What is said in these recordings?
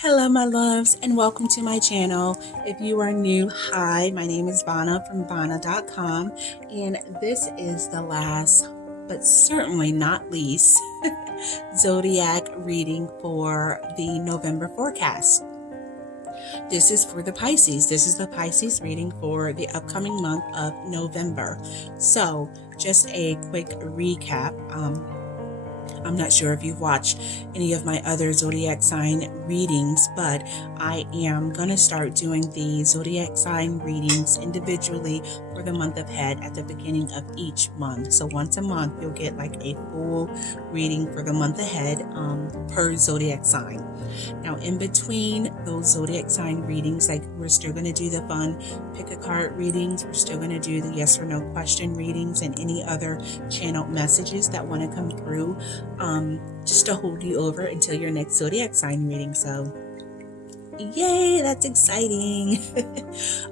Hello my loves and welcome to my channel. If you are new, hi, my name is Vonna from Vonna.com and this is the last but certainly not least zodiac reading for the November forecast. This is for the Pisces. This is the Pisces reading for the upcoming month of November. So just a quick recap. I'm not sure if you've watched any of my other zodiac sign readings, but I am going to start doing the zodiac sign readings individually for the month ahead at the beginning of each month. So once a month, you'll get like a full reading for the month ahead per zodiac sign. Now, in between those zodiac sign readings, like we're still going to do the fun pick a card readings. We're still going to do the yes or no question readings and any other channeled messages that want to come through. Just to hold you over until your next zodiac sign reading. So yay, that's exciting.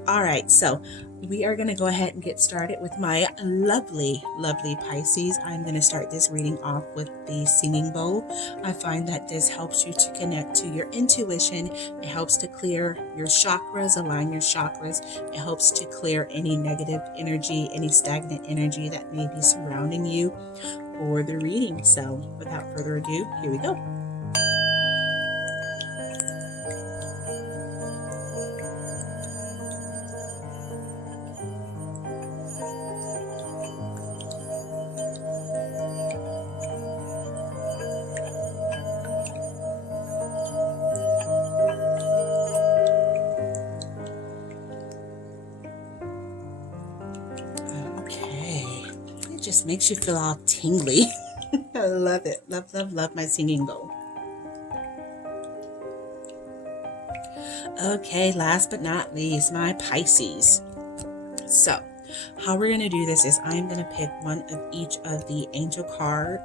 All right, so we are going to go ahead and get started with my lovely Pisces. I'm going to start this reading off with the singing bowl. I find that this helps you to connect to your intuition. It helps to clear your chakras, align your chakras. It helps to clear any negative energy, any stagnant energy that may be surrounding you for the reading. So without further ado, here we go. Just makes you feel all tingly. I love it. Love my singing bowl. Okay, last but not least, my Pisces. So how we're going to do this is I'm going to pick one of each of the angel card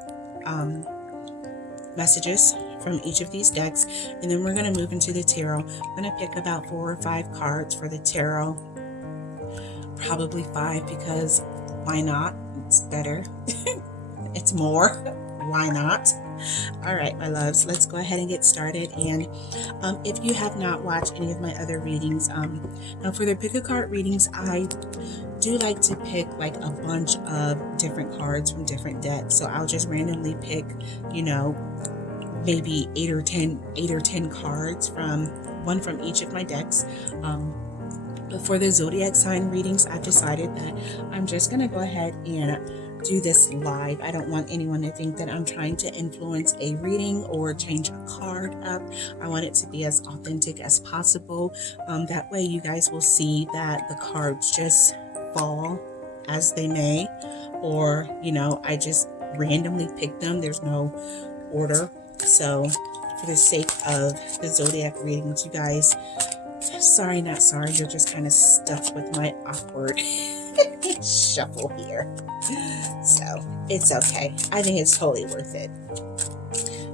messages from each of these decks, and then we're going to move into the tarot. I'm going to pick about 4 or 5 cards for the tarot. Probably 5 because why not? It's better. It's more. Why not? All right, my loves, let's go ahead and get started. And if you have not watched any of my other readings, now for the pick a card readings, I do like to pick like a bunch of different cards from different decks. So I'll just randomly pick, you know, maybe 8 or 10 cards from one from each of my decks. But for the zodiac sign readings, I've decided that I'm just going to go ahead and do this live. I don't want anyone to think that I'm trying to influence a reading or change a card up. I want it to be as authentic as possible. That way you guys will see that the cards just fall as they may, or, you know, I just randomly pick them. There's no order. So for the sake of the zodiac readings, you guys, sorry, not sorry, you're just kind of stuck with my awkward shuffle here. So it's okay. I think it's totally worth it.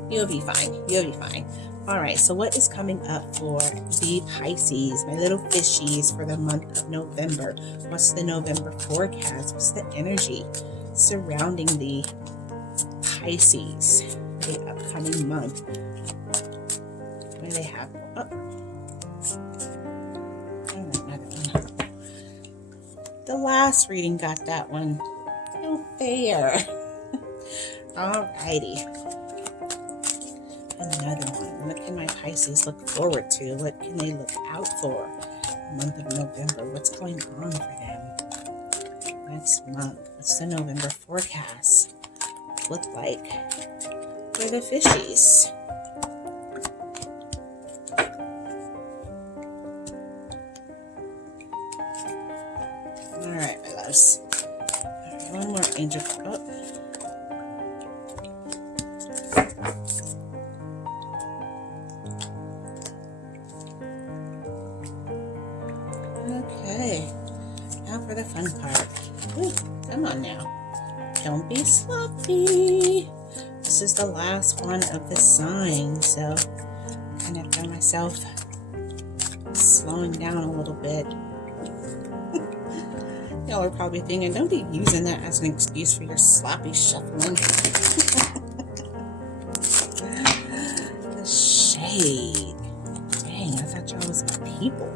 You'll be fine. You'll be fine. All right. So what is coming up for the Pisces, my little fishies, for the month of November? What's the November forecast? What's the energy surrounding the Pisces for the upcoming month? What do they have? The last reading got that one. No fair. Alrighty. Another one. What can my Pisces look forward to? What can they look out for? The month of November. What's going on for them next month? What's the November forecast look like for the fishies? Alright, my loves. Alright, one more angel. Oh. Okay. Now for the fun part. Ooh, come on now. Don't be sloppy. This is the last one of the sign, so I kind of found myself slowing down a little bit. Y'all are probably thinking, don't be using that as an excuse for your sloppy shuffling. The shade. people.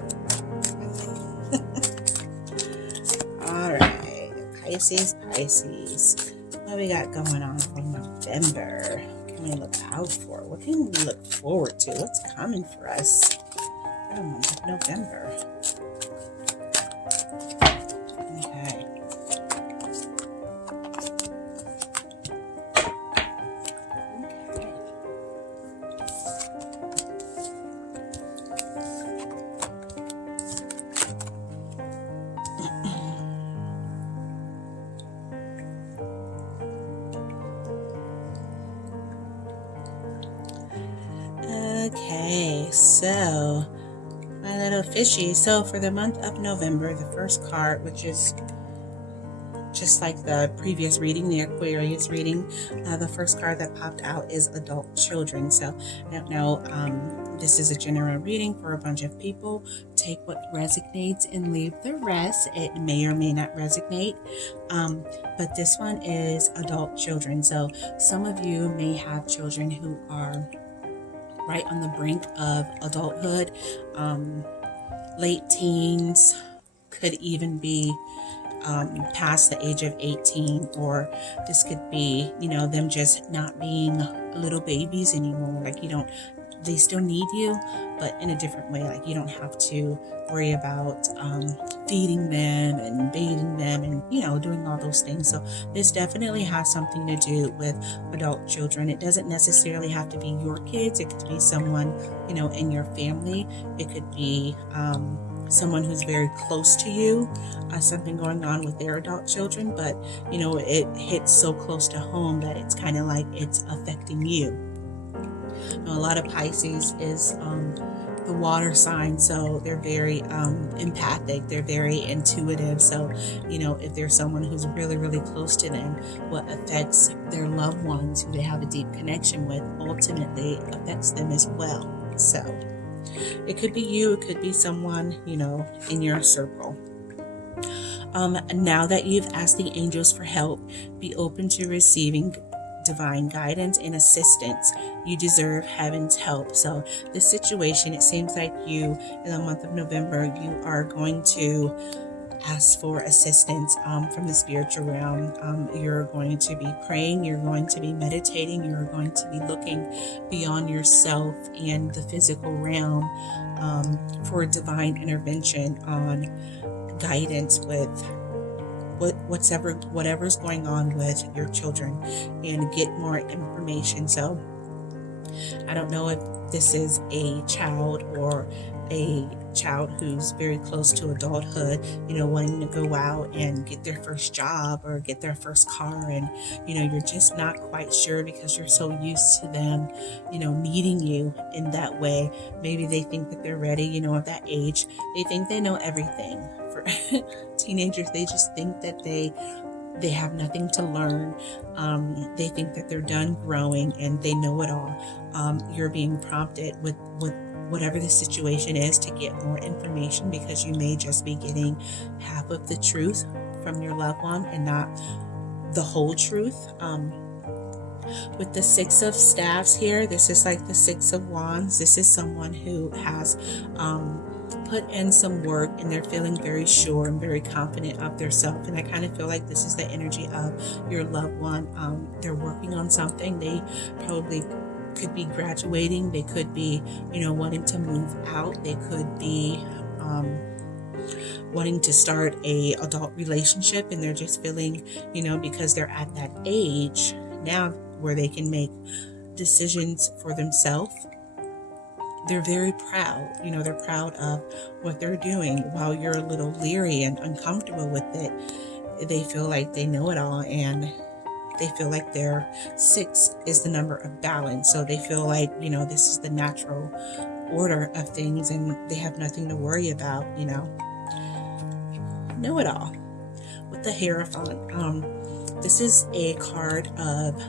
All right, Pisces. What we got going on for November? What can we look out for? What can we look forward to? What's coming for us for the month of November? Okay. Okay, so my little fishy. So for the month of November, the first card, which is just like the previous reading, the Aquarius reading, the first card that popped out is adult children. So I don't know, this is a general reading for a bunch of people. Take what resonates and leave the rest. It may or may not resonate, but this one is adult children. So some of you may have children who are right on the brink of adulthood, late teens, could even be past the age of 18, or this could be, them just not being little babies anymore. Like they still need you, but in a different way. Like you don't have to worry about feeding them and bathing them and, doing all those things. So this definitely has something to do with adult children. It doesn't necessarily have to be your kids. It could be someone, in your family. It could be someone who's very close to you, something going on with their adult children, but it hits so close to home that it's kind of like it's affecting you. A lot of Pisces is the water sign, so they're very empathic, they're very intuitive. So if there's someone who's really, really close to them, what affects their loved ones who they have a deep connection with ultimately affects them as well. So it could be you, it could be someone, in your circle. Now that you've asked the angels for help, be open to receiving divine guidance and assistance. You deserve heaven's help. So this situation, it seems like you, in the month of November, you are going to ask for assistance from the spiritual realm. You're going to be praying, you're going to be meditating, you're going to be looking beyond yourself and the physical realm for divine intervention on guidance with whatever's going on with your children, and get more information. So I don't know if this is a child or a child who's very close to adulthood, wanting to go out and get their first job or get their first car, and you're just not quite sure because you're so used to them needing you in that way. Maybe they think that they're ready, at that age they think they know everything. For teenagers, they just think that they have nothing to learn. They think that they're done growing and they know it all. You're being prompted with whatever the situation is to get more information, because you may just be getting half of the truth from your loved one and not the whole truth. With the Six of Staffs here, this is like the Six of Wands. This is someone who has put in some work and they're feeling very sure and very confident of their self. And I kind of feel like this is the energy of your loved one. They're working on something. They probably could be graduating. They could be, wanting to move out. They could be wanting to start a adult relationship, and they're just feeling, because they're at that age now where they can make decisions for themselves. They're very proud, they're proud of what they're doing. While you're a little leery and uncomfortable with it, they feel like they know it all, and they feel like their 6 is the number of balance. So they feel like, this is the natural order of things and they have nothing to worry about, know it all. With the Hierophant, this is a card of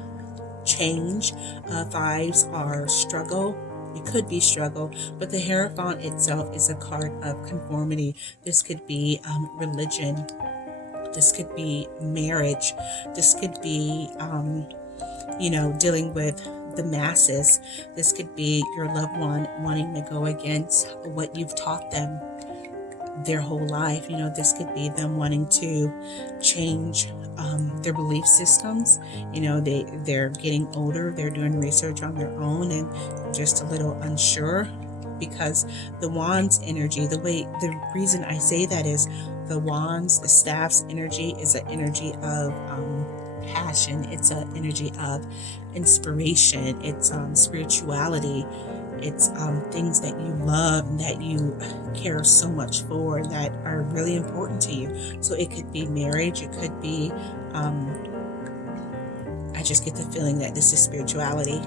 change. 5s are struggle. It could be struggle, but the Hierophant itself is a card of conformity. This could be religion. This could be marriage. This could be, dealing with the masses. This could be your loved one wanting to go against what you've taught them their whole life. This could be them wanting to change their belief systems. They're getting older, they're doing research on their own, and just a little unsure, because the wands energy, the reason I say that is the wands, the staff's energy is an energy of passion. It's an energy of inspiration. It's spirituality. It's things that you love and that you care so much for and that are really important to you. So it could be marriage. It could be, I just get the feeling that this is spirituality.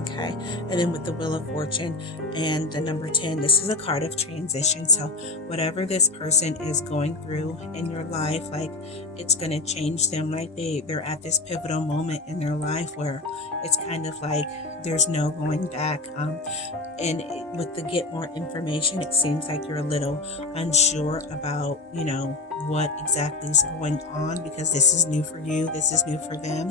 Okay. And then with the Wheel of Fortune and the number 10, this is a card of transition. So whatever this person is going through in your life, like, it's going to change them. Like they're at this pivotal moment in their life where it's kind of like there's no going back. And with the get more information, it seems like you're a little unsure about, what exactly is going on, because this is new for you, this is new for them,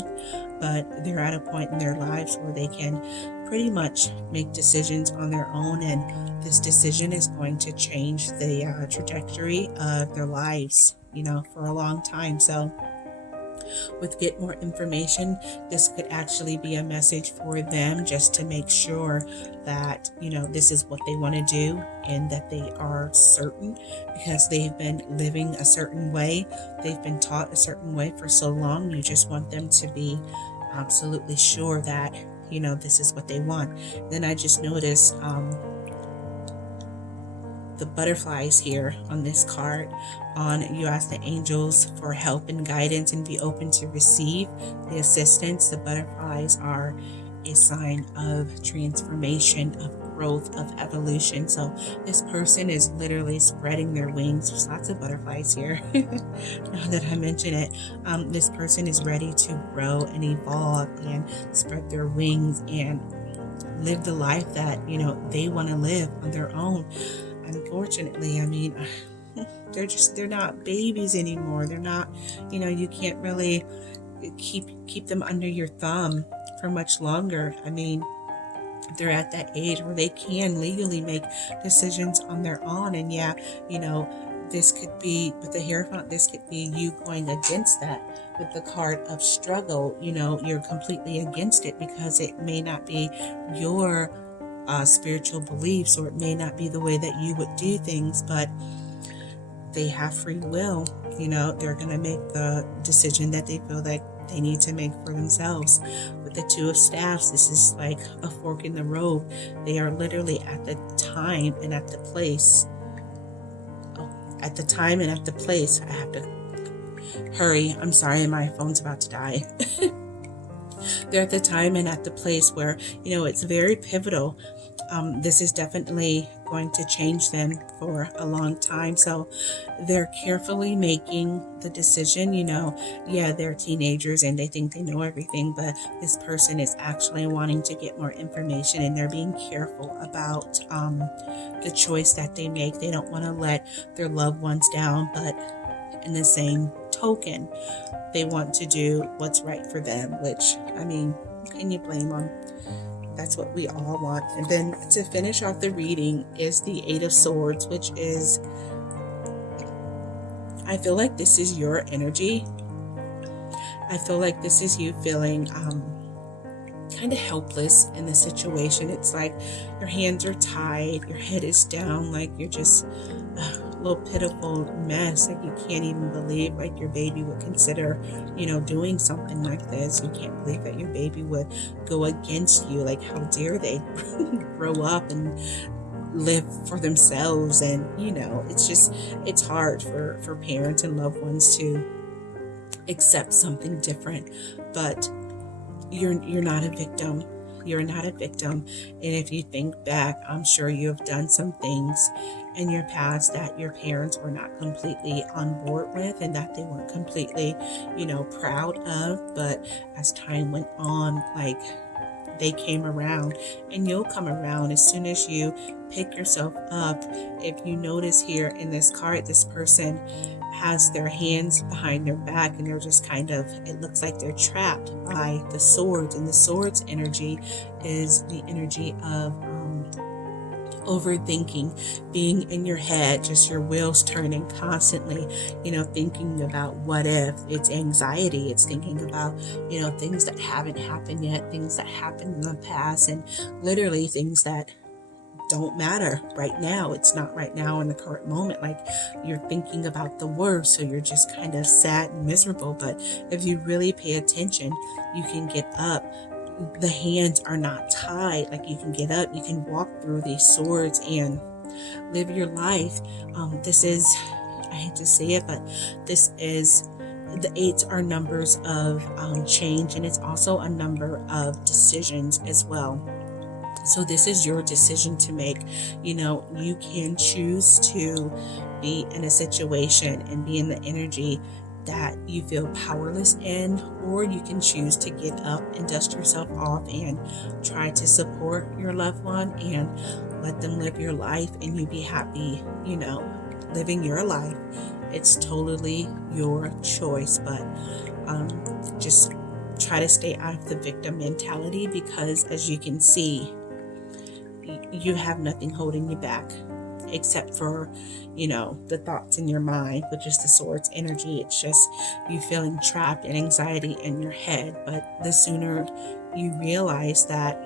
but they're at a point in their lives where they can pretty much make decisions on their own, and this decision is going to change the trajectory of their lives, for a long time. So with get more information, this could actually be a message for them, just to make sure that this is what they want to do and that they are certain, because they've been living a certain way, they've been taught a certain way for so long. You just want them to be absolutely sure that this is what they want. Then I just noticed the butterflies here on this card. You ask the angels for help and guidance and be open to receive the assistance. The butterflies are a sign of transformation, of growth, of evolution. So this person is literally spreading their wings. There's lots of butterflies here. Now that I mention it, this person is ready to grow and evolve and spread their wings and live the life that they want to live on their own. Unfortunately, they're not babies anymore. They're not, you can't really keep them under your thumb for much longer. They're at that age where they can legally make decisions on their own. And this could be, with the Hierophant, this could be you going against that. With the card of struggle, you're completely against it, because it may not be your spiritual beliefs, or it may not be the way that you would do things, but they have free will. They're going to make the decision that they feel like they need to make for themselves. With the Two of Staffs, this is like a fork in the road. They are literally at the time and at the place. At the time and at the place. I have to hurry. I'm sorry, my phone's about to die. They're at the time and at the place where, it's very pivotal. This is definitely going to change them for a long time. So they're carefully making the decision. They're teenagers and they think they know everything, but this person is actually wanting to get more information, and they're being careful about the choice that they make. They don't want to let their loved ones down, but in the same token, they want to do what's right for them, which, can you blame them? That's what we all want. And then to finish off the reading is the Eight of Swords, which is, I feel like this is your energy. I feel like this is you feeling kind of helpless in the situation. It's like your hands are tied, your head is down, like you're just a little pitiful mess. Like you can't even believe like your baby would consider, doing something like this. You can't believe that your baby would go against you. Like, how dare they grow up and live for themselves? And it's hard for parents and loved ones to accept something different, but you're not a victim. You're not a victim. And if you think back, I'm sure you have done some things in your past that your parents were not completely on board with, and that they weren't completely, proud of. But as time went on, like, they came around, and you'll come around as soon as you pick yourself up. If you notice here in this card, this person has their hands behind their back, and they're just kind of, it looks like they're trapped by the swords, and the swords energy is the energy of overthinking, being in your head, just your wheels turning constantly, thinking about what if. It's anxiety. It's thinking about, things that haven't happened yet, things that happened in the past, and literally things that don't matter right now. It's not right now in the current moment. Like, you're thinking about the worst, so you're just kind of sad and miserable. But if you really pay attention, you can get up. The hands are not tied. Like, you can get up, you can walk through these swords and live your life. This is, I hate to say it, but this is, the 8s are numbers of change, and it's also a number of decisions as well. So this is your decision to make. You can choose to be in a situation and be in the energy that you feel powerless in, or you can choose to get up and dust yourself off and try to support your loved one and let them live your life, and you be happy, living your life. It's totally your choice, but just try to stay out of the victim mentality, because as you can see, you have nothing holding you back except for, the thoughts in your mind, which is the swords energy. It's just you feeling trapped and anxiety in your head. But the sooner you realize that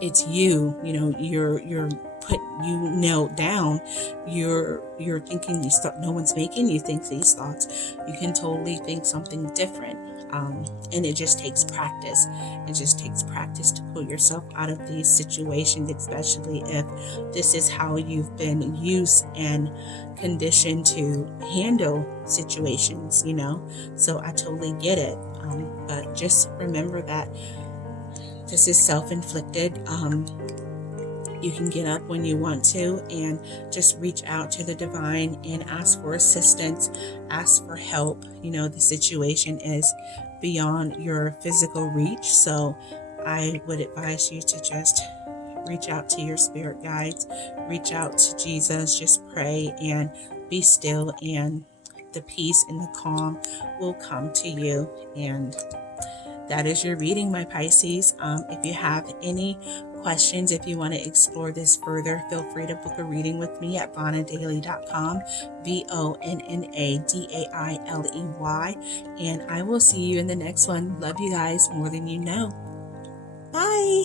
it's you, you're put, nailed down, you're thinking these thoughts, no one's making you think these thoughts. You can totally think something different. And it just takes practice. It just takes practice to pull yourself out of these situations, especially if this is how you've been used and conditioned to handle situations, So I totally get it. But just remember that this is self-inflicted. You can get up when you want to and just reach out to the divine and ask for assistance, ask for help. The situation is beyond your physical reach. So I would advise you to just reach out to your spirit guides, reach out to Jesus, just pray and be still, and the peace and the calm will come to you. And that is your reading, my Pisces. If you have any questions, if you want to explore this further, feel free to book a reading with me at VonnaDailey.com, VonnaDailey. And I will see you in the next one. Love you guys more than you know. Bye.